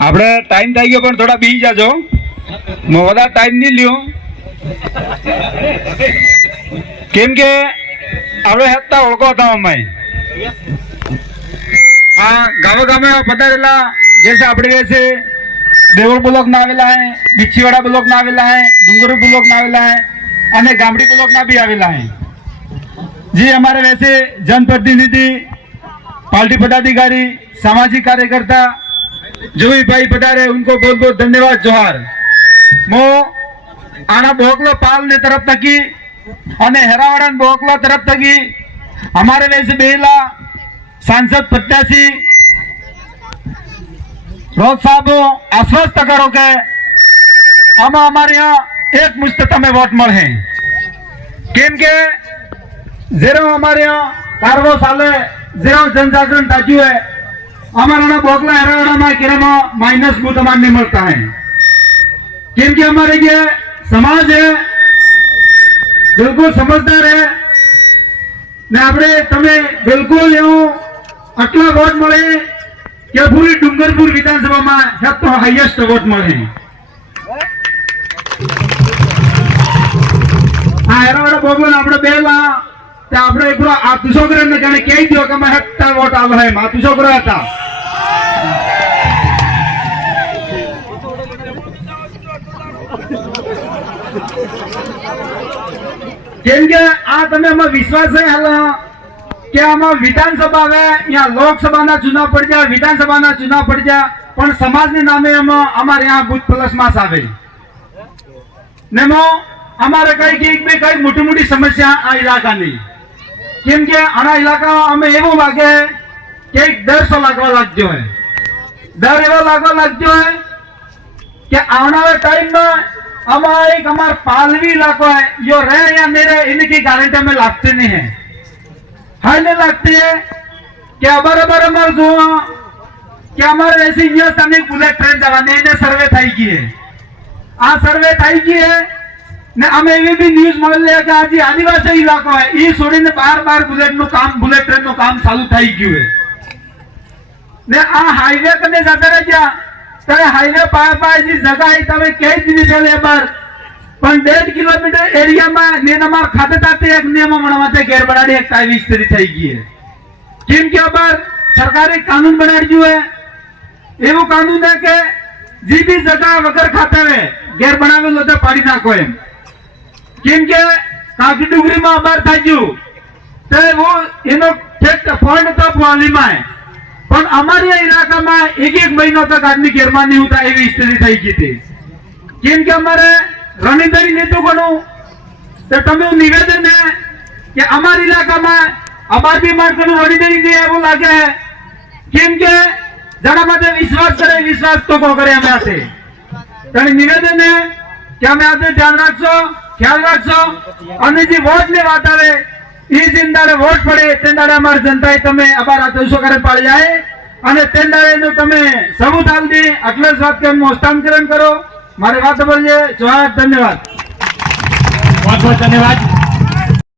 આપણે ટાઈમ થઈ ગયો પણ થોડા બી જાજો, વધારે ટાઈમ નહીં લ્યો, કેમ કે આપણે હેતા ઓળખો હતા અમાય આ ગામે ગામે પધારેલા जैसे આપણે वैसे देवल ब्लॉक ना आवेला है, बिछीवाड़ा ब्लॉक ना आवेला है, डूंगरू ब्लॉक ना आवेला है અને ગામડી ब्लॉक ना भी आवेला है जी। हमारे वैसे जनप्रतिनिधि, पार्टी पदाधिकारी, सामाजिक कार्यकर्ता जो भी भाई पधारे उनको बहुत बहुत धन्यवाद, जोहार। मो आना बोकलो पाल ने तरफ तकी અને હેરાવાડા બોકલા तरफ तकी हमारे वैसे बेला सांसद प्रत्याशी रोज साहब आश्वस्त करो के आमा हमारे यहाँ एक मुश्त तमें वोट મળે, કેમ કે जेरो हमारे यहाँ कारवो साले जेरो जनजागरण ताजू है हमारा बोकला हेरावाड़ा में किरमा माइनस बूथ हमारे मिलता है, केम के हमारे ये समाज है बिल्कुल समझदार है ने आपणे तमे बिल्कुल एवं आटला वोट મળે કે પૂરી ડુંગરપુર વિધાનસભામાં તો હાઈએસ્ટ વોટ મળે। આ હેરાવાડા બોગલો આપણે બેલા તે આપણે એકલો આ તુસોકરાને જાણે કહી દો કે અમે 70 વોટ આવે હે મા તુસોકરા હતા। કેમ કે આ તમે આમાં વિશ્વાસ છે હાલ કે આમાં વિધાનસભા આવે या લોકસભાના ચુનાવ પડી જાય, વિધાનસભાના ચુનાવ પડી જાય પણ સમાજના નામે અમારે यहाँ બુથ પ્લસ માસ આવે ને અમારે કઈ મોટી મોટી સમસ્યા આ ઇલાકાની, કેમ કે આના ઇલાકામાં અમે એવું લાગે કે ડર સો લાગવા લાગ્યો है, डर एवं लागवा लग्यो है कि आने वाले टाइम में हमार पालवी इलाको है यो रहे या नहीं रहे इनकी गारंटी हमें लगती नहीं है। हाई नहीं लगती है कि अबर हमारे जो कि हमारे ऐसी स्थानीय बुलेट ट्रेन जवाने इन्हें सर्वे थाई की है, आ सर्वे थाई की है ने हमें ये भी न्यूज मिल लिया कि आज आदिवासी इलाको है ये छोड़ी ने बार बुलेट ट्रेन नो काम चालू थाई गયું है ने आ हाईवे कने जाता रह गया तरे हाईवे पाए जी जगह है तमे कई दिन चले बार पण 1.5 किलोमीटर एरिया में ने नमार खाते ताते एक नियम बनावते घेर बनाड़ी एक कायवी स्थिति થઈ ગઈ है, કેમ કે અબર સરકારે કાનૂન બનાવી દીધું है એવો કાનૂન है કે जी भी जगह वगर खाते है घेर बनावेलो तो पाड़ी नाखो एम, કેમ કે કાકી ડુંગરી માં અબર થઈ ગયું તો वो એનો ઠેક ફંડ તો પાલી માં પણ અમારી ઇલાકામાં એક મહિનો તક આદમી ઘેરમાં નહીં હોતા એવી સ્થિતિ થઈ ગઈ હતી, કેમ કે અમારે રણીધરી નેતૃત્વનું તો તમે નિવેદન है कि અમારા ઇલાકામાં આબાદી માર્ગનું રણીધરી નહીં એવું લાગે है, કેમ કે જણા માટે વિશ્વાસ કરે વિશ્વાસ તો કો કરે અમે આતે તને નિવેદન है कि અમે આતે ધ્યાન રાખજો ખ્યાલ રાખજો અને જે વોટ ને વાત આવે ई जिंदारे वोट पड़े तेंदारे हमारी जनता तमे अबारा 200 करे पाड़ जाए અને તેંદારે નો તમે सबूत आल दी એટલે જ વાત કે હસ્તાંતરણ કરો મારી વાત બોલજે। જોહાર, ધન્યવાદ, बहुत बहुत धन्यवाद।